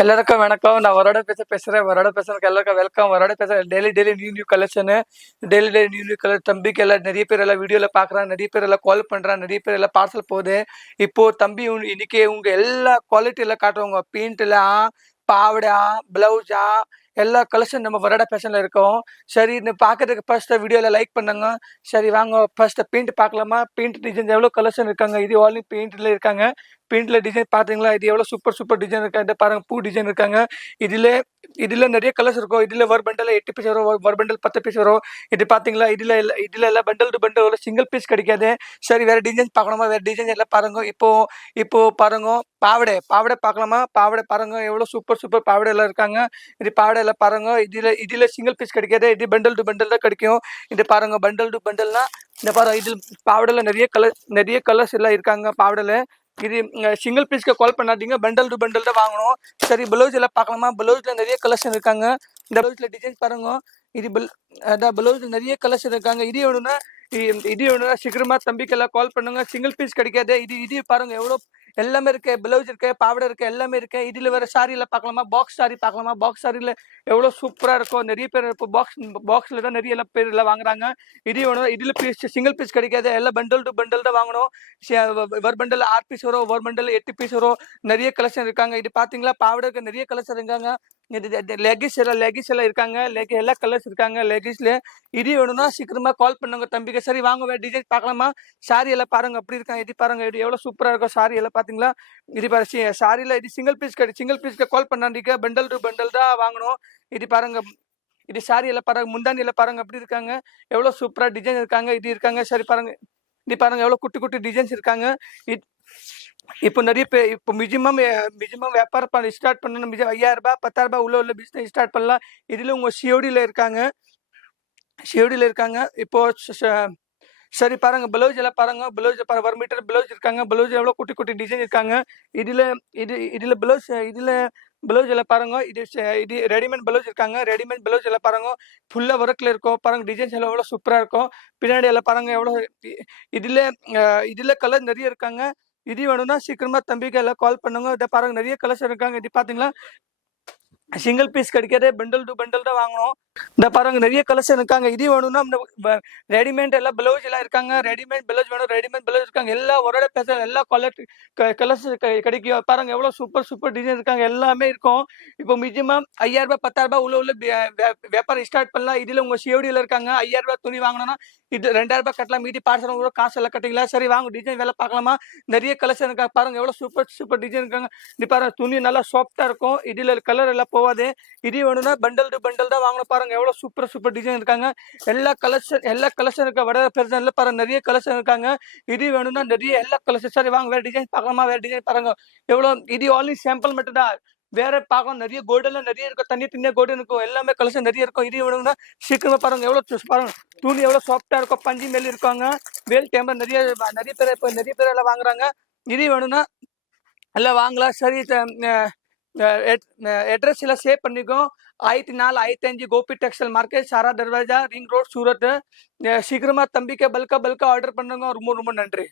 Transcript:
எல்லாருக்கும் வணக்கம். நான் வரோட பேசுறேன். வரோட பேசுறதுக்கு எல்லாருக்கும் வெல்கம். வரோட பேசுறேன். Daily new collection, daily new colour. தம்பிக்கு எல்லாம் நிறைய பேர் எல்லாம் வீடியோல பாக்குறான், நிறைய பேர் எல்லாம் கால் பண்றான், நிறைய பேர் எல்லாம் பார்சல் போகுது. இப்போ தம்பி இன்னைக்கு உங்க எல்லா குவாலிட்டி எல்லாம் காட்டுவாங்க. பெயிண்ட்லாம், பாவடா, பிளவுஸா, எல்லா கலெக்ஷன் நம்ம வரோட ஃபேஷன்ல இருக்கோம். சரி, இந்த பாக்குறதுக்கு ஃபர்ஸ்ட் வீடியோல லைக் பண்ணுங்க. சரி வாங்க ஃபர்ஸ்ட் பெயிண்ட் பார்க்கலாமா? பெயிண்ட் டிசைன் எவ்வளவு கலெக்ஷன் இருக்காங்க. இது ஆன்லி பெயிண்ட்ல இருக்காங்க. பெயிண்ட்ல டிசைன் பாத்தீங்களா? இது எவ்வளவு சூப்பர் டிசைன் இருக்கா. இந்த பாருங்க, பூ டிசைன் இருக்காங்க. இதுல இதுல நிறைய கலர்ஸ் இருக்கும். இதுல ஒரு பண்டல் 8 பீஸ் வரும், ஒரு பண்டல் 10 பீஸ் வரும். இது பாத்தீங்களா? இதுல எல்லாம் பண்டல் டு பண்டல் ஒரு சிங்கிள் பீஸ் கிடைக்காது. சரி, வேற டிசைன் பார்க்கணுமா? வேற டிசைன் எல்லாம் பாருங்க. இப்போ பாருங்க, பாவடை பார்க்கலாமா? பாவடை பாருங்க, எவ்வளவு சூப்பர் பாவடை எல்லாம் இருக்காங்க. இது பாவடை எல்லாம் பாருங்க. இதுல சிங்கிள் பீஸ் கிடைக்காது. இது பண்டல் டு பண்டல் தான் கிடைக்கும். இது பாருங்க, பண்டல் டு பண்டல்னா இந்த பாருங்க. இது பாவடைல நிறைய கலர்ஸ் எல்லாம் இருக்காங்க. பாவடைல இது சிங்கிள் பீஸ்க்கு கால் பண்ணாதீங்க, பண்டல் டு பண்டல் தான் வாங்கணும். சரி, பிளவுஸ் எல்லாம் பார்க்கலாமா? பிளவுஸ்ல நிறைய கலெக்ஷன் இருக்காங்க. இந்த பிளவுஸ்ல டிசைன் பாருங்க. இது பிளவுஸ் நிறைய கலெக்ஷன் இருக்காங்க. இது வேணும்னா சீக்கிரமா தம்பிக்கு எல்லாம் கால் பண்ணுங்க. சிங்கிள் பீஸ் கிடைக்காது. இது பாருங்க, எவ்வளவு எல்லாமே இருக்கு. பிளவுஸ் இருக்கு, பாவடை இருக்கு, எல்லாமே இருக்கு. இதுல வேற சாரியில பார்க்கலாமா? பாக்ஸ் சாரி பார்க்கலாமா? பாக்ஸ் சாரியில எவ்வளவு சூப்பரா இருக்கும். நிறைய பேர் இப்போ பாக்ஸ்ல தான் நிறைய எல்லாம் பேர் எல்லாம் வாங்குறாங்க. இது வேணும். இதுல பீஸ் சிங்கிள் பீஸ் கிடைக்காது. எல்லாம் பண்டல் டு பண்டல் தான் வாங்கணும். ஒரு பண்டல் 6 பீஸ் வரும், ஒரு பண்டல் 8 பீஸ் வரும். நிறைய கலெக்ஷன் இருக்காங்க. இது பாத்தீங்களா? பாவடைக்கு நிறைய கலெக்ஷன் இருக்காங்க. லெகிஸ் எல்லாம் இருக்காங்க. எல்லா கலர்ஸ் இருக்காங்க லெகிஸ்ல. இது வேணும்னா சீக்கிரமா கால் பண்ணுங்க தம்பிக்கு. சரி வாங்க, வேற டிசைன் பார்க்கலாமா? சாரி எல்லாம் பாருங்க அப்படி இருக்காங்க. இது பாருங்க, இது எவ்வளவு சூப்பரா இருக்கும். சாரி எல்லாம் பாத்தீங்களா? இது பாரு, சாரியில இது சிங்கிள் பீஸ்க்கு கால் பண்ணாதீங்க, பண்டல் டு பண்டல் தான் வாங்கணும். இது பாருங்க, இது சாரி எல்லாம் பாருங்க, முந்தானி எல்லாம் பாருங்க அப்படி இருக்காங்க. எவ்வளவு சூப்பரா டிசைன் இருக்காங்க. இது இருக்காங்க. சரி பாருங்க, இது பாருங்க, எவ்வளவு குட்டி டிசைன்ஸ் இருக்காங்க. இப்போ நிறைய பேர் இப்போ மினிமம் வியாபாரம் ஸ்டார்ட் பண்ணணும். 5000 10,000 உள்ள பிசினஸ் ஸ்டார்ட் பண்ணலாம். இதுல உங்க சிஓடியில இருக்காங்க. இப்போ சரி பாருங்க, பிளவுஸ் எல்லாம் பாருங்க. பிளவுஸ் பாருங்க, 1 மீட்டர் பிளவுஸ் இருக்காங்க. பிளவுஸ் எவ்வளவு குட்டி டிசைன் இருக்காங்க. இதுல பிளவுஸ் எல்லாம் பாருங்க. இது ரெடிமேட் பிளவுஸ் இருக்காங்க. ரெடிமேட் பிளவுஸ் எல்லாம் பாருங்க, ஃபுல்லா ஒர்க்ல இருக்கும். பாருங்க, டிசைன்ஸ் எல்லாம் எவ்வளவு சூப்பரா இருக்கும். பின்னாடி எல்லாம் பாருங்க எவ்வளவு. இதுல கலர் நிறைய இருக்காங்க. இது வேணும்னா சீக்கிரமா தம்பிக்கு எல்லாம் கால் பண்ணுங்க. இதை பாருங்க, நிறைய கலர்ஸ் இருக்காங்க. இது பாத்தீங்களா? சிங்கிள் பீஸ் கிடைக்காது, பண்டல் டு பண்டல் தான் வாங்கணும். இந்த பாருங்க, நிறைய கலெக்ஷன் இருக்காங்க. இது வேணும்னா ரெடிமேட் எல்லாம் பிளவுஸ் எல்லாம் இருக்காங்க. ரெடிமேட் பிளவுஸ் வேணும், ரெடிமேட் பிளவுஸ் இருக்காங்க. எல்லா ஒரே பேச எல்லா குவாலிட்டி கலர்ஸ் கிடைக்கும். பாருங்க, எவ்வளவு சூப்பர் டிசைன் இருக்காங்க. எல்லாமே இருக்கும். இப்போ மினிமம் 5000 10,000 உள்ள வியாபாரம் ஸ்டார்ட் பண்ணலாம். இதுல உங்க சிஓடியில இருக்காங்க. 5000 துணி வாங்கணும்னா இது 2000 கட்டலாம். மீதி பார்சல் கூட காசு எல்லாம் கட்டிக்கலாம். சரி வாங்க, டிசைன் வேலை பார்க்கலாமா? நிறைய கலெக்ஷன் இருக்காங்க. பாருங்க, எவ்வளவு சூப்பர் டிசைன் இருக்காங்க. இது பாருங்க, துணி நல்லா சாஃப்டா இருக்கும். இதுல கலர் எல்லாம் போவாது. இது வேணும்னா பண்டல் டு பண்டல் தான் வாங்கணும். பாருங்க, எவ்வளவு சூப்பர் டிசைன் இருக்காங்க. எல்லா கலெக்ஷன் இருக்க வட பெருசான்ல பாருங்க, நிறைய கலெக்ஷன் இருக்காங்க. இது வேணும்னா நிறைய எல்லா கலெக்ஷன். சரி வாங்க, வேற டிசைன் பார்க்கலாமா? வேற டிசைன் பாருங்க. எவ்வளவு. இது ஆன்லி சாம்பிள் மட்டும் தான். வேற பார்க்கலாம், நிறைய கோல்டெல்லாம் நிறைய இருக்கும். தனியா கோல்டன் இருக்கும். எல்லாமே கலெக்ஷன் நிறைய இருக்கும். இது வேணும்னா சீக்கிரமா பாருங்க, எவ்வளவு பாருங்க, துணி எவ்வளவு சாஃப்டா இருக்கும். பஞ்சு மேல இருக்காங்க. வேல் டேம்பர் நிறைய பேர் எல்லாம் வாங்குறாங்க. இது வேணும்னா எல்லாம் வாங்கலாம். சரி, एड्रेस ఇలా సేవ్ பண்ணிக்கோ. 54 55 கோபி டெக்ஸ்டைல் மார்க்கெட், சாரா தர்வாஜா, ரிங் ரோட், சூரத். சீக்கிரமா தம்பிக்கு பல்கா ஆர்டர் பண்ணுங்க. ரொம்ப நன்றி.